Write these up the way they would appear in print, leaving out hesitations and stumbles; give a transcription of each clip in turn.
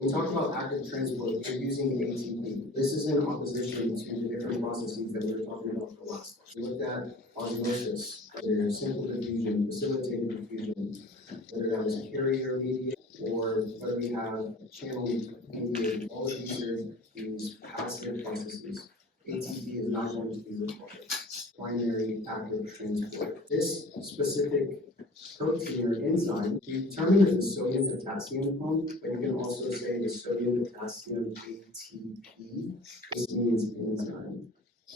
When we talk about active transport, we're using ATP. This is in opposition to the different processes that we were talking about for last time. We looked at osmosis, there's simple diffusion, facilitated diffusion, whether that was carrier mediated or whether we have channel mediated. All of these are these passive processes. ATP is not going to be required. Primary active transport. This specific protein or enzyme, we determine as the sodium potassium pump, but you can also say the sodium potassium ATP. This means enzyme.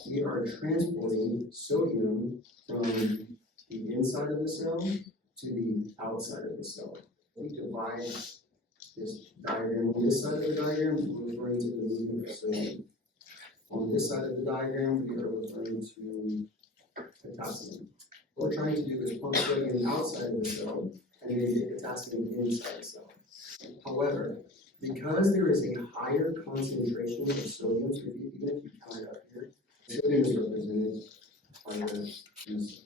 We are transporting sodium from the inside of the cell to the outside of the cell. We divide this diagram. On this side of the diagram, we're referring to the movement of sodium. On this side of the diagram, we are referring to potassium. What we're trying to do is pump sodium outside of the cell and then get potassium inside the cell. However, because there is a higher concentration of sodium, so even if you count it up here, sodium is represented by these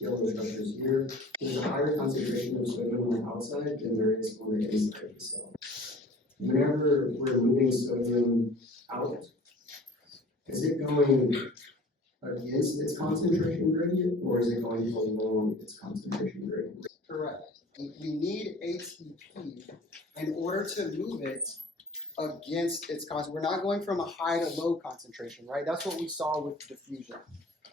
yellow structures here. There's a higher concentration of sodium on the outside than there is on the inside of the cell. Whenever we're moving sodium out, is it going against its concentration gradient, or is it going along its concentration gradient? Correct. We need ATP in order to move it against its concentration. We're not going from a high to low concentration, right? That's what we saw with diffusion.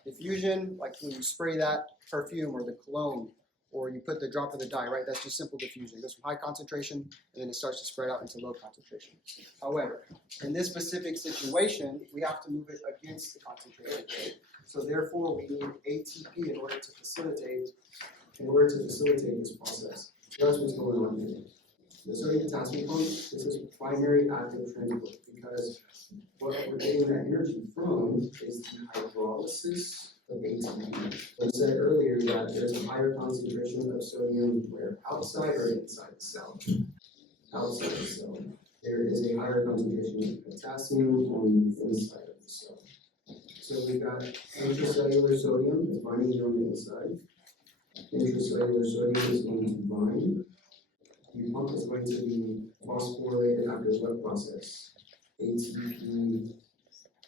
Diffusion, like when you spray that perfume or the cologne, or you put the drop of the dye, right? That's just simple diffusion. It goes from high concentration, and then it starts to spread out into low concentration. However, in this specific situation, we have to move it against the concentration. So therefore, we need ATP in order to facilitate this process. So that's what's going on here. The sodium potassium pump, this is primary active transport, because what we're getting that energy from is the hydrolysis of ATP. I said earlier that there's a higher concentration of sodium where outside or inside the cell. Outside the cell. There is a higher concentration of potassium on the inside of the cell. So we've got intracellular sodium is binding here on the inside. Intracellular sodium is going to bind. The pump is going to be phosphorylated after what process? ATP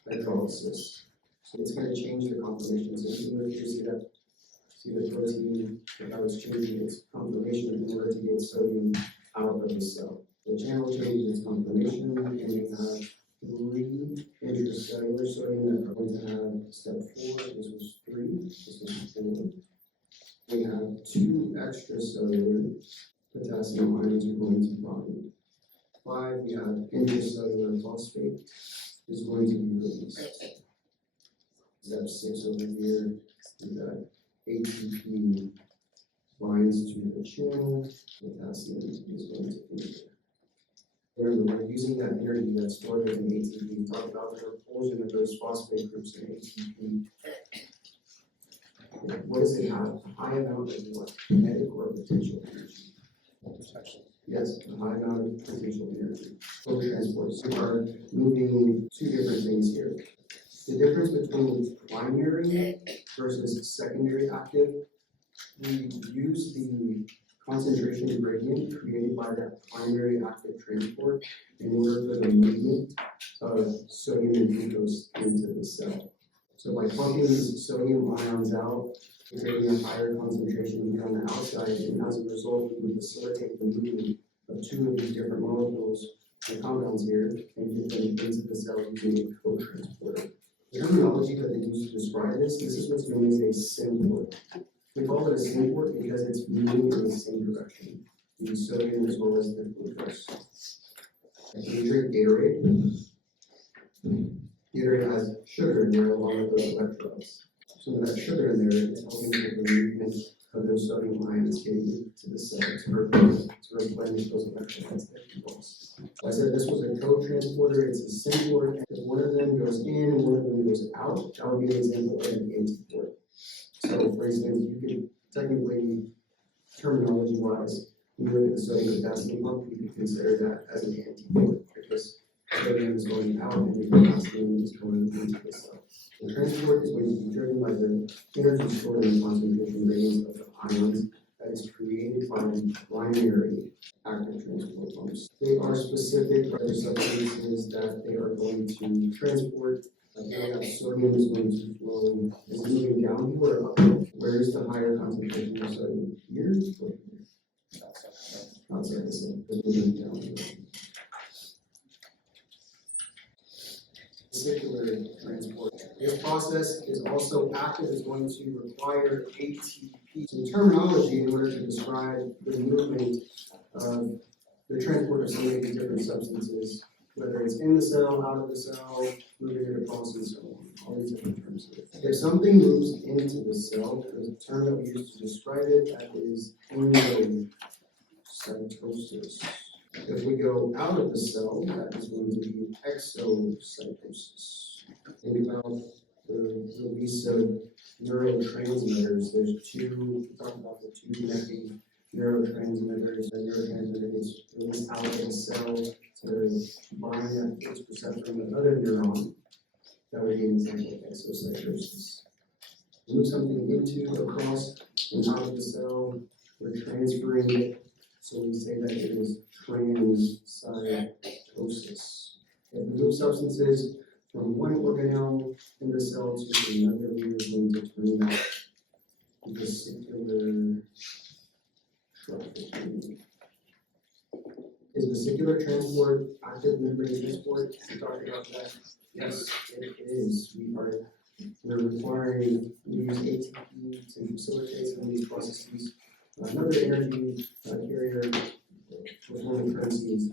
hydrolysis. So it's going to change the conformation. So you can see the protein that was changing its conformation in order to get sodium out of the cell. The channel changes its conformation, and we have 3 intracellular sodium that are going to have step 4. This was 3. This was 4. We have 2 extracellular potassium ions are going to bind. 5, we have intracellular phosphate is going to be released. Step 6 over here, we got ATP binds to the channel, potassium is going to enter. Remember, we're using that energy that's stored in ATP. We talked about the repulsion of those phosphate groups in ATP. What does it have? A high amount of what? Kinetic or potential energy? Yes, a high amount of potential energy. For transport. So we are moving 2 different things here. The difference between primary versus secondary active, we use the concentration gradient created by that primary active transport in order for the movement of sodium and glucose into the cell. So by pumping these sodium ions out, we're creating a higher concentration here on the outside, and as a result, we can facilitate the movement of 2 of these different molecules and compounds here and get them into the cell using a co-transporter. The terminology that they use to describe this is what's known as a symport. We call it a symport because it's moving in the same direction, the sodium as well as the glucose. If you drink Gatorade, Gatorade has sugar in there along with those electrolytes. So that sugar in there is helping with the movement of those sodium ions getting to the cell to replenish those electrolytes that you lost. So I said this was a co-transporter, it's a symport. If one of them goes in and one of them goes out, that would be an example of an antiport. So for instance, you could technically, terminology-wise, when you look at the sodium potassium pump, you could consider that as an antiport because sodium is going out and the potassium is going into the cell. The transport is going to be driven by the energy stored in the concentration gradients of the ions that is created by primary active transport pumps. They are specific other substances that they are going to transport. Here we have sodium is going to flow, is moving downhill or uphill. Where is the higher concentration of sodium? Here or here? Outside the cell, it's moving downhill. Vesicular transport. This process is also active, is going to require ATP. Some terminology in order to describe the movement of the transport of so many different substances, whether it's in the cell, out of the cell, moving it across and so on, all these different terms. If something moves into the cell, the term that we use to describe it, that is endocytosis. If we go out of the cell, that is going to be exocytosis. Think about the release of neurotransmitters. There's two, we talked about the two connecting neurotransmitters. The neurotransmitter is released out of the cell to bind that its receptor with another neuron. That would be an example of exocytosis. Move something into, across, and out of the cell, we're transferring it. So we say that it is transcytosis. If we move substances from one organelle in the cell to another, we are going to turn that vesicular trafficking. Is vesicular transport active membrane transport? We talked about that. Yes, it is. We're requiring, we use ATP to facilitate some of these processes. Another energy carrier was one of the currencies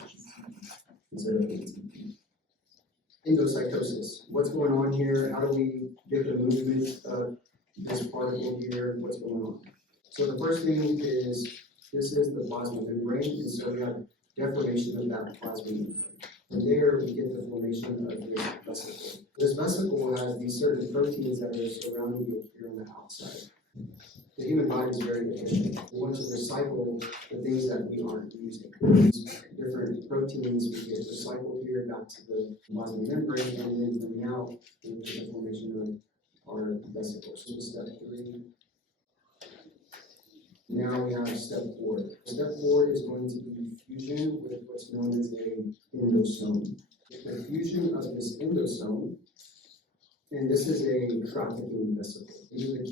instead of ATP. Endocytosis. What's going on here? How do we get the movement of this particle here? What's going on? So the first thing is, this is the plasma membrane, and so we have deformation of that plasma membrane. From there, we get the formation of this vesicle. This vesicle has these certain proteins that are surrounding it here on the outside. The human body is very efficient. We want to recycle the things that we aren't using. These different proteins we get recycled here back to the plasma membrane, and then from now we get the formation of our vesicles. So step 3. Now we have step 4. Step 4 is going to be fusion with what's known as an endosome. The fusion of this endosome, and this is a trafficking vesicle. These are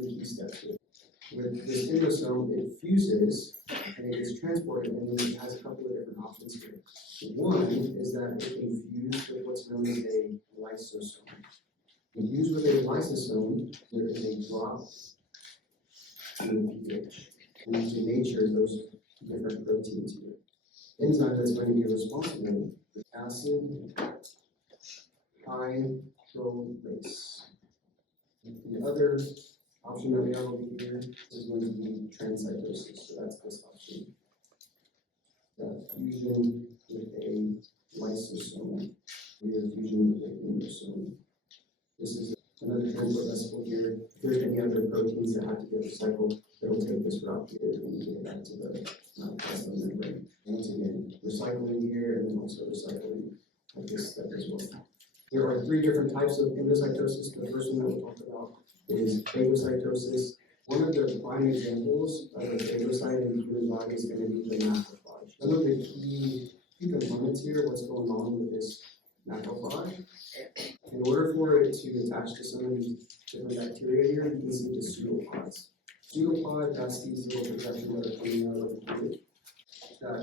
the key steps here. With this endosome, it fuses and it is transported, and then it has a couple of different options here. One is that it can fuse with what's known as a lysosome. When fused with a lysosome, there is a drop in the pH. And it denatures those different proteins here. Enzyme that's going to be responsible for acid hydrolase. The other option that we have over here is going to be transcytosis. So that's this option. Fusion with a lysosome. We are fusion with an endosome. This is another transport vesicle here. If there's any other proteins that have to get recycled, it'll take this route here and get it back to the plasma membrane. Once again, recycling here and then also recycling at this step as well. There are 3 different types of endocytosis. The first one that we'll talk about is phagocytosis. One of the prime examples of a phagocyte in the human body is going to be the macrophage. Some of the key components here, what's going on with this macrophage. In order for it to attach to some of these different bacteria here, you can see the pseudopods. Pseudopod, that's these little projections that are coming out of the fluid, that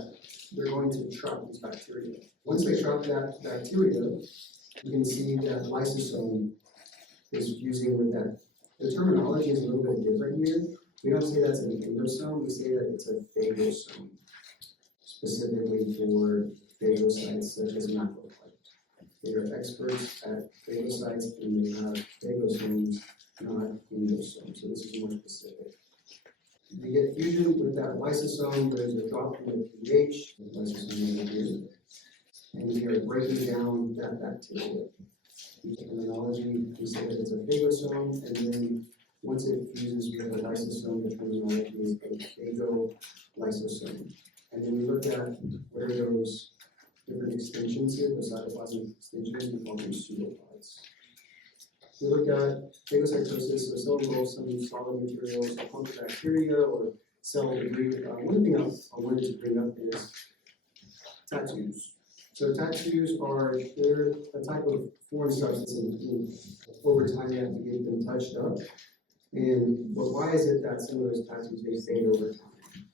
they're going to trap these bacteria. Once they trap that bacteria, you can see that lysosome is fusing with that. The terminology is a little bit different here. We don't say that's an endosome, we say that it's a phagosome, specifically for phagocytes such as macrophages. They are experts at phagocytes and they have phagosomes, not endosomes. So this is more specific. We get fusion with that lysosome, there's a drop in the pH, the lysosome over here, and we are breaking down that bacteria. The terminology, we say that it's a phagosome, and then once it fuses with a lysosome, the terminology is a phagolysosome. And then we look at what are those different extensions here, the cytoplasmic extensions, we call them pseudopods. We look at phagocytosis, so cell involves some solid materials, a bunch of bacteria or cell degree. One thing I wanted to bring up is tattoos. So tattoos they're a type of foreign substance and over time you have to get them touched up. But why is it that some of those tattoos they fade over time?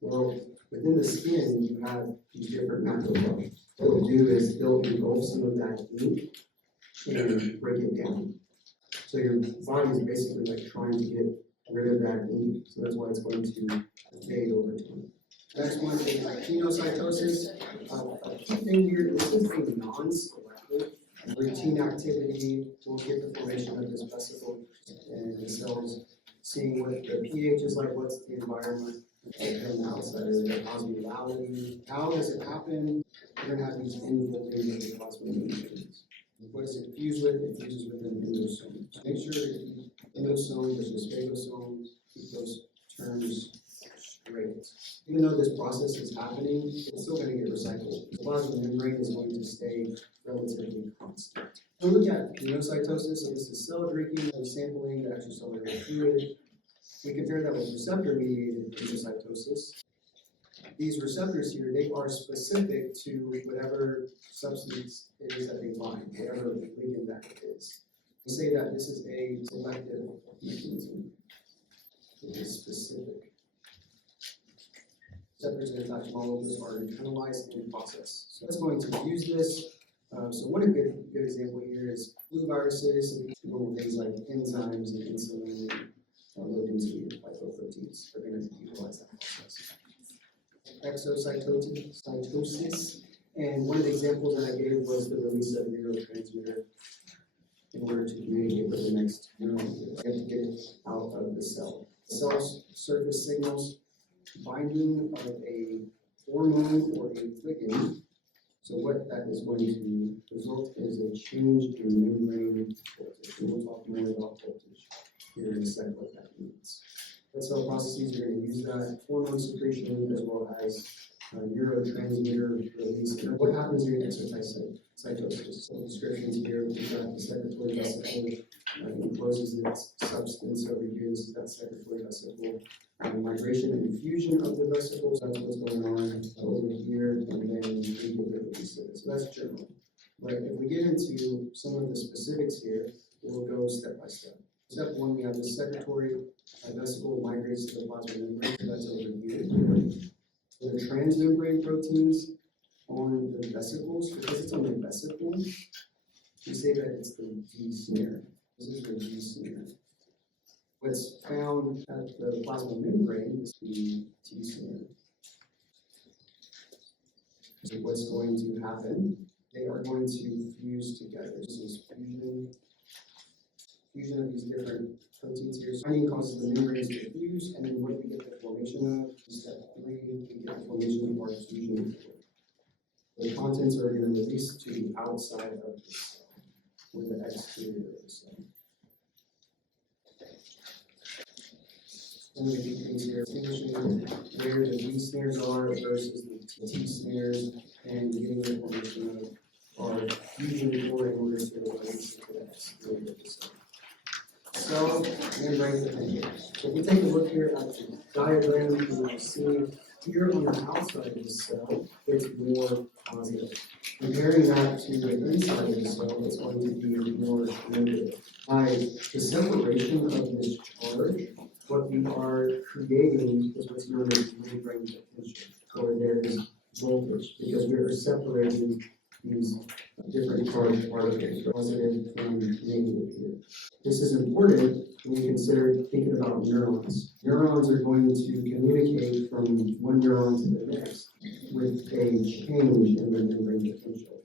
Well, within the skin you have these different macrophages. What they'll do is they'll engulf some of that ink and break it down. So your body is basically like trying to get rid of that ink, so that's why it's going to fade over time. Next one is pinocytosis. A key thing here is this is non-selective. Routine activity will get the formation of this vesicle and the cells, seeing what the pH is like, what's the environment, and the outside of the osmolality. How does it happen? We're going to have these infiltrating of the plasma membranes. What does it fuse with? It fuses with an endosome. Make sure that the endosome versus phagosome, keep those terms straight. Even though this process is happening, it's still going to get recycled. The plasma membrane is going to stay relatively constant. We'll look at pinocytosis. So this is cell drinking and sampling the extracellular fluid. We compare that with receptor-mediated pinocytosis. These receptors here, they are specific to whatever substance it is that they bind, whatever ligand that it is. We say that this is a selective mechanism. It is specific. Receptors and attached molecules are internalized in the process. So that's going to use this. So one good example here is flu viruses, and normal things like enzymes and insulin and low density lipoproteins are going to utilize that process. Exocytosis, and one of the examples that I gave was the release of a neurotransmitter in order to communicate with the next neuron. You have to get it out of the cell. Cell surface signals binding of a hormone or a ligand. So what that is going to result is a change in membrane voltage. We'll talk more about voltage here in a second what that means. What cell processes are going to use that hormone secretion as well as neurotransmitter release. And what happens during exocytosis? So descriptions here, we've got the secretory vesicle encloses its substance over here. This is that secretory vesicle. Migration and diffusion of the vesicles, that's what's going on over here, and then we get the release of it. So that's general. But if we get into some of the specifics here, we'll go step by step. Step one, we have the secretory vesicle migrates to the plasma membrane, so that's over here. So the transmembrane proteins on the vesicles, because it's on the vesicle, we say that it's the D snare. This is the D snare. What's found at the plasma membrane is the T snare. So what's going to happen? They are going to fuse together. This is fusion of these different proteins here. Binding causes the membranes to fuse, and then what do we get the formation of? Step 3, we get the formation of our fusion fluid. The contents are going to release to the outside of the cell, or the exterior of the cell. Some of the key things here, distinguishing where the D snares are versus the T snares, and getting the formation of our fusion fluid in order to release to the exterior of the cell. Cell membrane potential. So if we take a look here at the diagram, you will see here on the outside of the cell, it's more positive. Comparing that to the inside of the cell, it's going to be more negative. By the separation of this charge, what we are creating is what's known as membrane potential, or there is voltage, because we are separating these different charged particles, positive and negative here. This is important when we consider thinking about neurons. Neurons are going to communicate from one neuron to the next with a change in the membrane potential.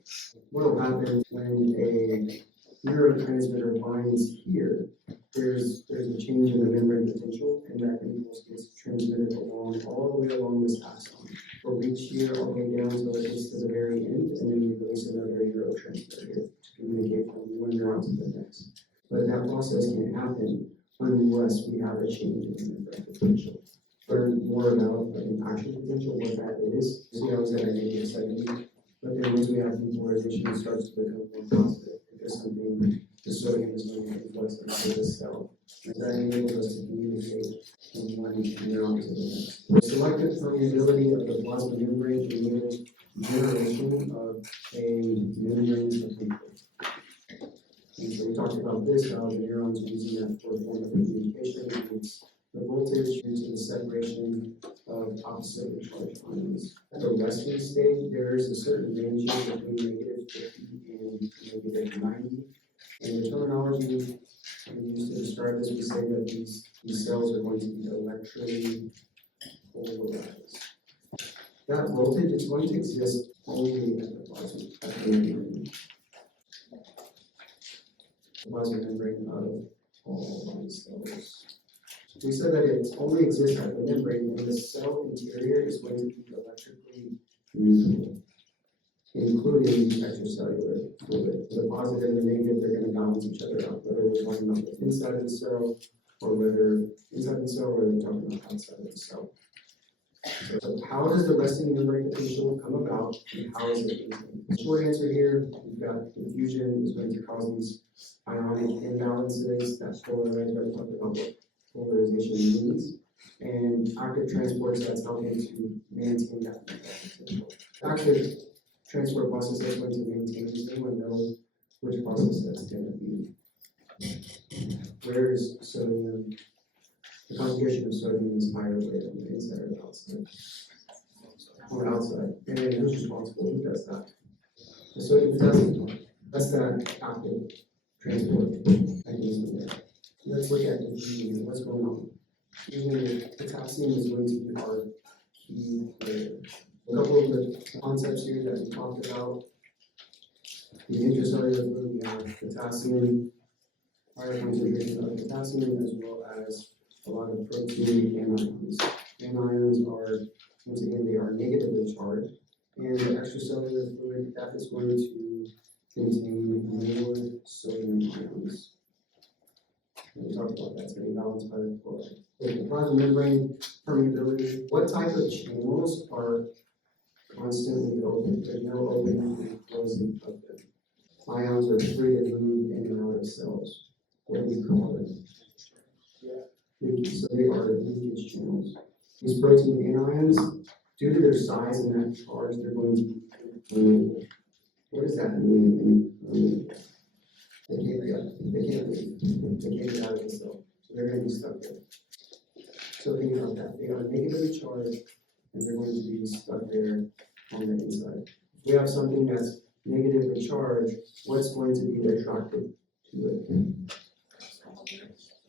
What will happen when a neurotransmitter binds here? There's a change in the membrane potential, and that impulse gets transmitted along all the way along this axon. We'll reach here all the way down until it gets to the very end, and then we release another neurotransmitter here to communicate from one neuron to the next. But that process can't happen unless we have a change in the membrane potential. Learn more about an action potential, what that is. See, I was at a negative 70, but then once we have depolarization, it starts to become more positive because something, the sodium is going to influx into the cell. And that enables us to communicate from one and they're on to the next. The selective permeability of the plasma membrane enables generation of a membrane of liquid. And so we talked about this, how the neurons are using that for a form of communication. It's the voltage due to the separation of oppositely charged ions. At the resting state, there is a certain range between -50 and -90. And the terminology we use to describe this, we say that these cells are going to be electrically polarized. That voltage is going to exist only at the plasma membrane. The plasma membrane of all these cells. We said that it only exists at the membrane, and the cell interior is going to be electrically neutral, including the extracellular fluid. The positive and the negative, they're going to balance each other out, whether we're talking about the inside of the cell, or whether inside the cell, or we're talking about outside of the cell. So how does the resting membrane potential come about, and how is it maintained? The short answer here, we've got confusion is going to cause these ionic imbalances that polarize, right? Talked about what polarization means, and active transports that's helping to maintain that potential. Active transport process that's going to maintain this, anyone know which process that's going to be? Where is sodium? The concentration of sodium is higher where on the inside or the outside? On the outside. And then who's responsible? Who does that? The sodium potassium. That's that active transport mechanism there. Let's look at the fusion. What's going on? Fusion, potassium is going to be our key player. A couple of the concepts here that we talked about. The intracellular fluid, we have potassium, higher concentration of potassium, as well as a lot of protein anions. Anions are, once again, they are negatively charged. And the extracellular fluid, that is going to contain more sodium ions. We talked about that, it's going to be balanced by the chloride. With the plasma membrane permeability, what type of channels are constantly open? There's no opening and closing of them. Ions are free to move in and out of cells. What do we call them? So they are leakage channels. These protein anions, due to their size and that charge, they're going to be permeable. What does that mean? They can't leave. They can't get out of the cell. So they're going to be stuck there. So think about that. They are negatively charged, and they're going to be stuck there on the inside. If we have something that's negatively charged, what's going to be attracted to it?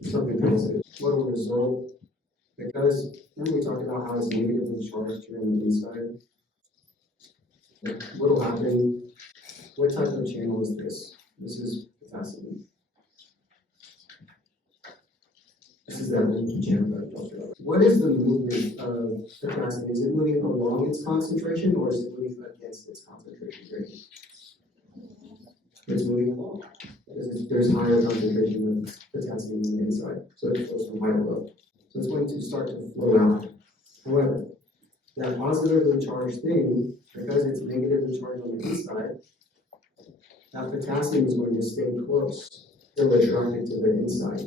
Something positive. What will result? Because remember we talked about how it's negatively charged here on the inside. What will happen? What type of channel is this? This is potassium. This is that leaky channel that I talked about. What is the movement of potassium? Is it moving along its concentration, or is it moving against its concentration gradient? It's moving along. Because there's higher concentration of potassium on the inside, so it flows from high to low. So it's going to start to flow out. However, that positively charged thing, because it's negatively charged on the inside, that potassium is going to stay close. They'll attract it to the inside.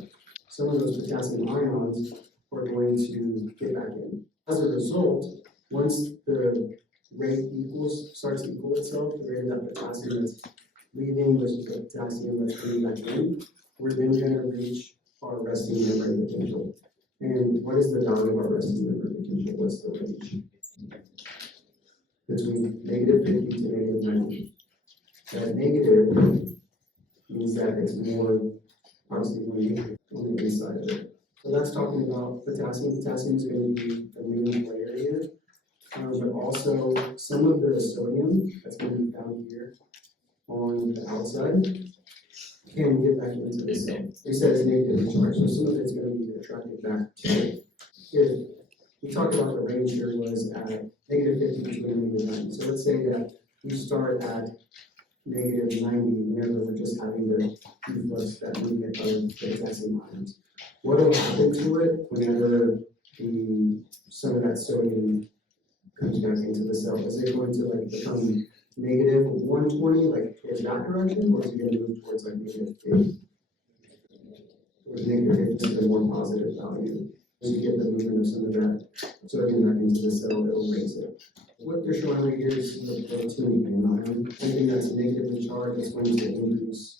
Some of those potassium ions are going to get back in. As a result, once the rate starts to equal itself, the rate of that potassium that's leaving versus the potassium that's coming back in, we're then going to reach our resting membrane potential. And what is the value of our resting membrane potential? What's the range? Between -50 to -90. That negative means that it's more, obviously, more negative on the inside of it. So that's talking about potassium. Potassium is going to be the main player here. But also some of the sodium that's going to be found here on the outside can get back into the cell. We said it's negatively charged, so some of it's going to be attracted back to it. If we talked about the range here was at -50 between -90. So let's say that we start at -90. Remember, we're just having the influx, that movement of potassium ions. What will happen to it whenever some of that sodium comes back into the cell? Is it going to become -120, towards that direction, or is it going to move towards -50? Or -50 is the more positive value. As you get the movement of some of that sodium back into the cell, it'll raise it. What they're showing right here is the protein anion. Anything that's negatively charged is going to increase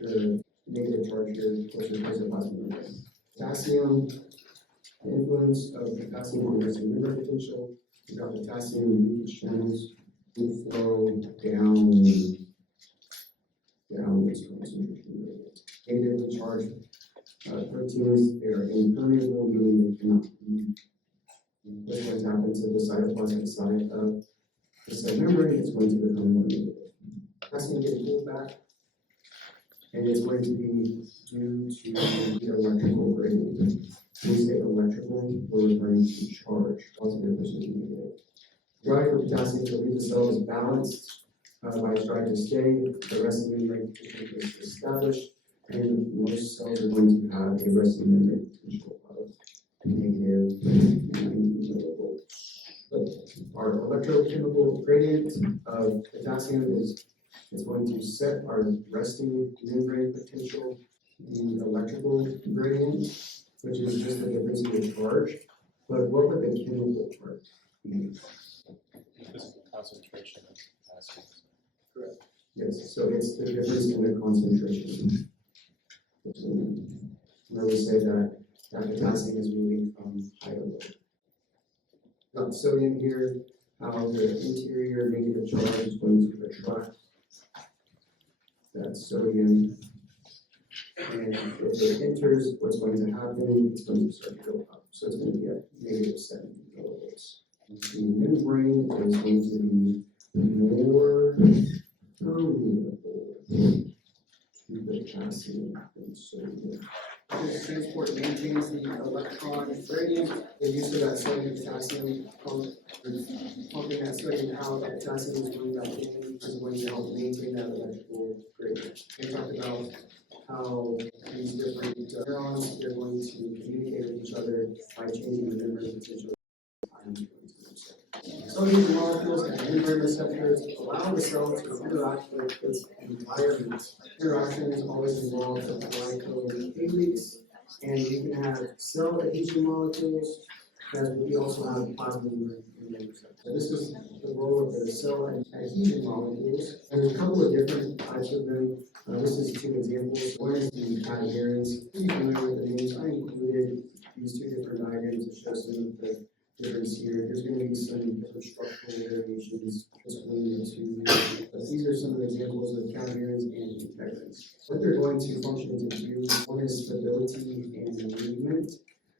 the negative charge here, which is the plasma membrane. Potassium, the influence of potassium on resting membrane potential. You've got potassium in leakage channels will flow down this concentration gradient. Negatively charged proteins, they are impermeable, meaning they cannot leave. What's going to happen to the cytoplasmic side of the cell membrane? It's going to become more negative. That's going to get pulled back, and it's going to be due to the electrical gradient. When we say electrical, we're referring to charge, positive versus negative. Drive for potassium to leave the cell is balanced by its drive to stay. The resting membrane potential is established, and most cells are going to have a resting membrane potential of negative 90 millivolts. But our electrochemical gradient of potassium is going to set our resting membrane potential, the electrical gradient, which is just the difference in the charge. But what would the chemical part be? Just the concentration of potassium. Correct. Yes, so it's the difference in the concentration. Where we say that potassium is moving from high to low. Got sodium here, how the interior negative charge is going to attract that sodium. And if it enters, what's going to happen? It's going to start to go up. So it's going to be at negative 70 millivolts. The membrane is going to be more permeable to the potassium than sodium. This transport maintains the electron gradient. The use of that sodium potassium pumping that sodium out, that potassium is going back in, is going to help maintain that electrical gradient. We talked about how these different neurons, they're going to communicate with each other by changing the membrane potential. Sodium molecules and membrane receptors allow the cell to interact with its environment. Interactions always involve the glycocalyx, and you can have cell adhesion molecules, as we also have plasma membrane receptors. So this is the role of the cell adhesion molecules. And there's a couple of different types of them. This is two examples. One is the cadherin. If you're familiar with the names, I included these two different diagrams to show some of the difference here. There's going to be some different structural variations between the two. But these are some of the examples of cadherins and integrins. What they're going to function to do, one is stability and movement.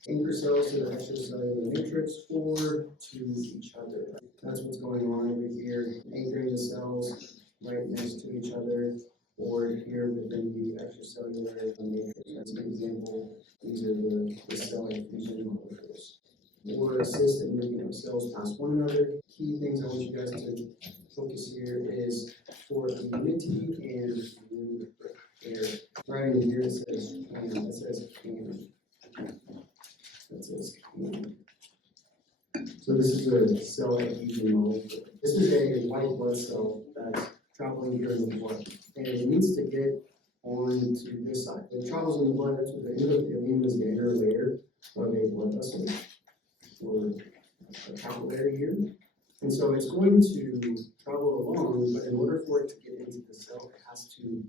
Anchor cells to the extracellular matrix or to each other. That's what's going on over here, anchoring the cells right next to each other, or here within the extracellular matrix. That's an example. These are the cell adhesion molecules. Or assist in moving of cells past one another. Key things I want you guys to focus here is for immunity and wound repair. Right in here it says can. It says can. That says can. So this is a cell adhesion molecule. This is a white blood cell that's traveling here in the blood, and it needs to get on to this side. When it travels in the blood, that's what the endothelium is, the inner layer of a blood vessel, or a capillary here. And so it's going to travel along, but in order for it to get into the cell, it has to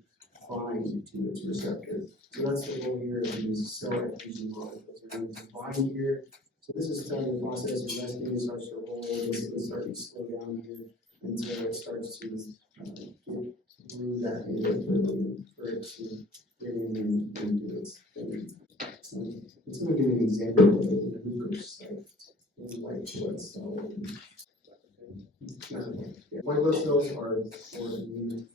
bind to its receptor. So that's the goal here of these cell adhesion molecules. They're going to bind here. So this is telling the process of resting, it starts to roll, basically starting to slow down here until it starts to get through that endothelium for it to get in and do its thing. So I'm going to give you an example of the leukocyte in white blood cell. White blood cells are for immune.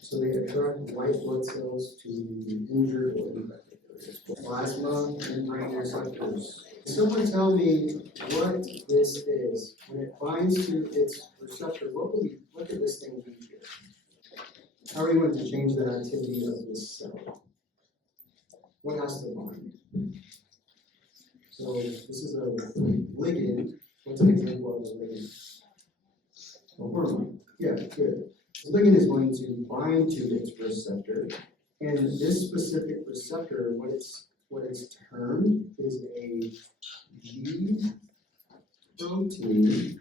So they attract white blood cells to the injured or infected areas. Plasma membrane receptors. Someone tell me what this is. When it binds to its receptor, what could this thing do here? How are you going to change the activity of this cell? What has to bind? So this is a ligand. What's an example of a ligand? A hormone. Yeah, good. The ligand is going to bind to its receptor, and this specific receptor, what it's what it's termed is a G protein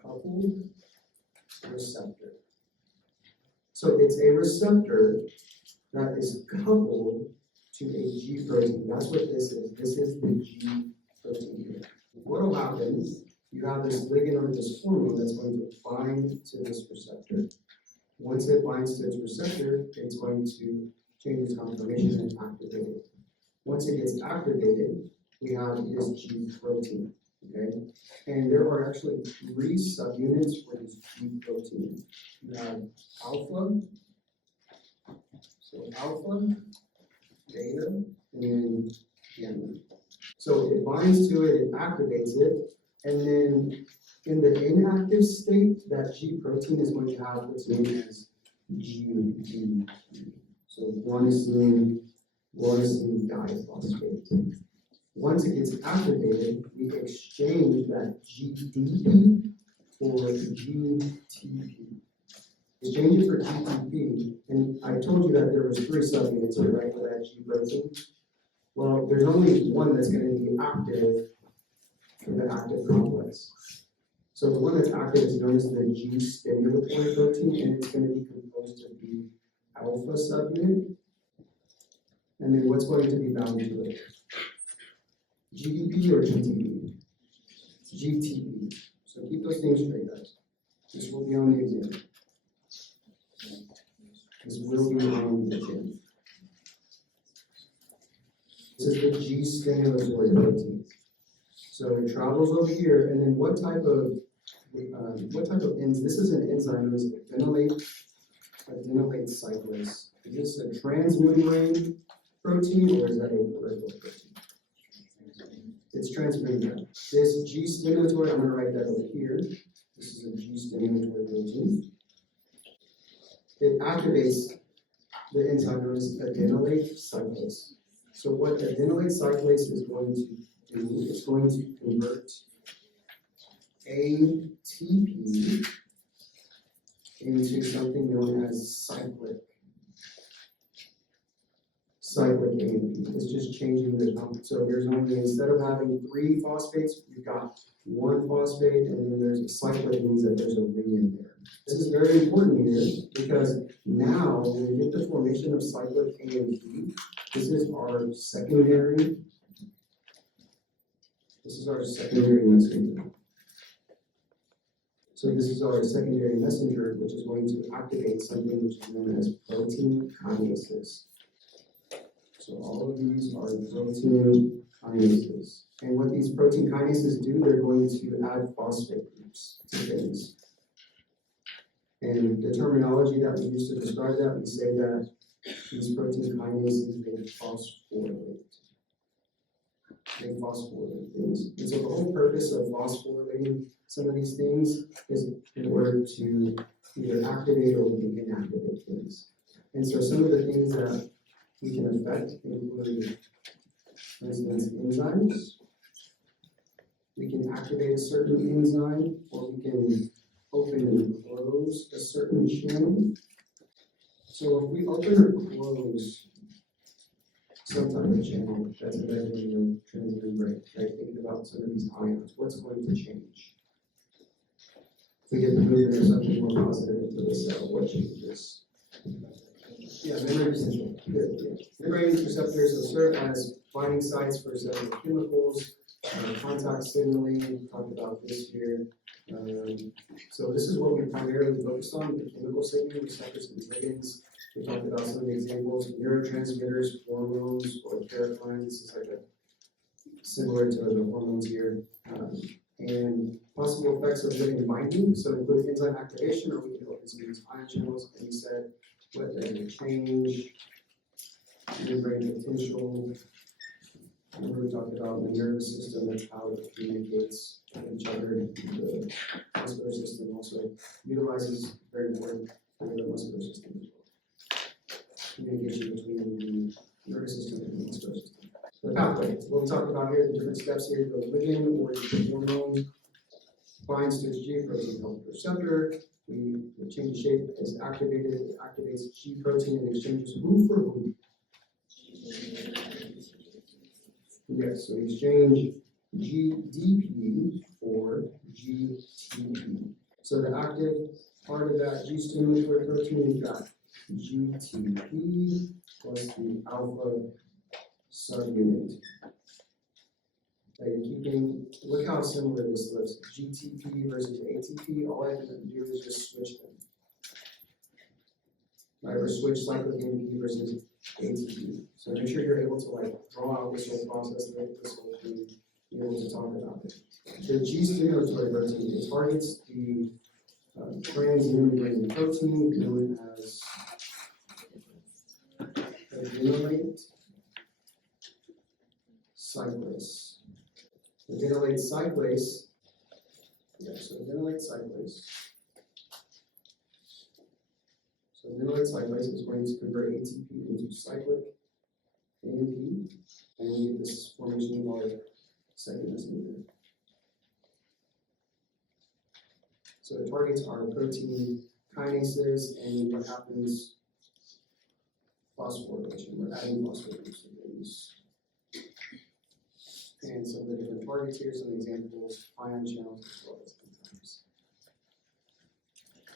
coupled receptor. So it's a receptor that is coupled to a G protein. That's what this is. This is the G protein here. What will happen is you have this ligand or this hormone that's going to bind to this receptor. Once it binds to its receptor, it's going to change its conformation and activate it. Once it gets activated, we have this G protein, okay? And there are actually 3 subunits for this G protein. You have alpha, so alpha, beta, and then gamma. So it binds to it, it activates it, and then in the inactive state, that G protein is going to have what's known as GDP. So guanosine diphosphate. Once it gets activated, we exchange that GDP for GTP. Exchange it for GTP, and I told you that there was 3 subunits here, right, for that G protein. Well, there's only one that's going to be active in the active complex. So the one that's active is known as the G stimulatory protein, and it's going to be composed of the alpha subunit. And then what's going to be bound to it? GDP or GTP? GTP. So keep those things straight, guys. This will be on the exam. This will be on the exam. This is the G stimulatory protein. So it travels over here, and then what type of enzyme? This is an enzyme known as adenylate cyclase. Is this a transmembrane protein or is that a peripheral protein? It's transmembrane. This G stimulatory, I'm going to write that over here. This is a G stimulatory protein. It activates the enzyme known as adenylate cyclase. So what adenylate cyclase is going to do, it's going to convert ATP into something known as cyclic AMP. It's just changing the compound. So there's only, instead of having 3 phosphates, you've got 1 phosphate, and then there's a cyclic, means that there's a ring in there. This is very important here because now when we get the formation of cyclic AMP, this is our secondary messenger. So this is our secondary messenger, which is going to activate something which is known as protein kinases. So all of these are protein kinases. And what these protein kinases do, they're going to add phosphate groups to things. And the terminology that we use to describe that, we say that these protein kinases, they phosphorylate. They phosphorylate things. And so the whole purpose of phosphorylating some of these things is in order to either activate or inactivate things. And so some of the things that we can affect include, for instance, enzymes. We can activate a certain enzyme, or we can open and close a certain channel. So if we open or close some type of channel that's embedded in the transmembrane, right? Think about some of these ions. What's going to change? If we get the movement of something more positive into the cell, what changes? Yeah, membrane receptors. Good, yeah. Membrane receptors will serve as binding sites for several chemicals, contact signaling. We talked about this here. So this is what we primarily focused on, the chemical signaling receptors and ligands. We talked about some of the examples, neurotransmitters, hormones, or paracrines. This is like similar to the hormones here. And possible effects of ligand binding, so include enzyme activation, or we can open some of these ion channels. And we said what they change, membrane potential. Remember we talked about the nervous system and how it communicates with each other. The muscular system also utilizes very important for the muscular system as well. Communication between the nervous system and the muscular system. The pathway, what we talked about here, the different steps here, the ligand or the hormone binds to its G protein called receptor. We change the shape, is activated, it activates G protein and exchanges who for who? Yes, so we exchange GDP for GTP. So the active part of that G stimulatory protein, we've got GTP plus the alpha subunit. Okay, keeping, look how similar this looks. GTP versus ATP, all I have to do is just switch them. Right, or switch cyclic AMP versus ATP. So make sure you're able to like draw out this whole process, this whole thing, be able to talk about it. The G stimulatory protein, it targets the transmembrane protein known as adenylate cyclase. Adenylate cyclase, so adenylate cyclase. So adenylate cyclase is going to convert ATP into cyclic AMP, and we get this formation of our second messenger. So it targets our protein kinases, and what happens, phosphorylation, we're adding phosphorylation things. And some of the different targets here, some examples, ion channels, as well as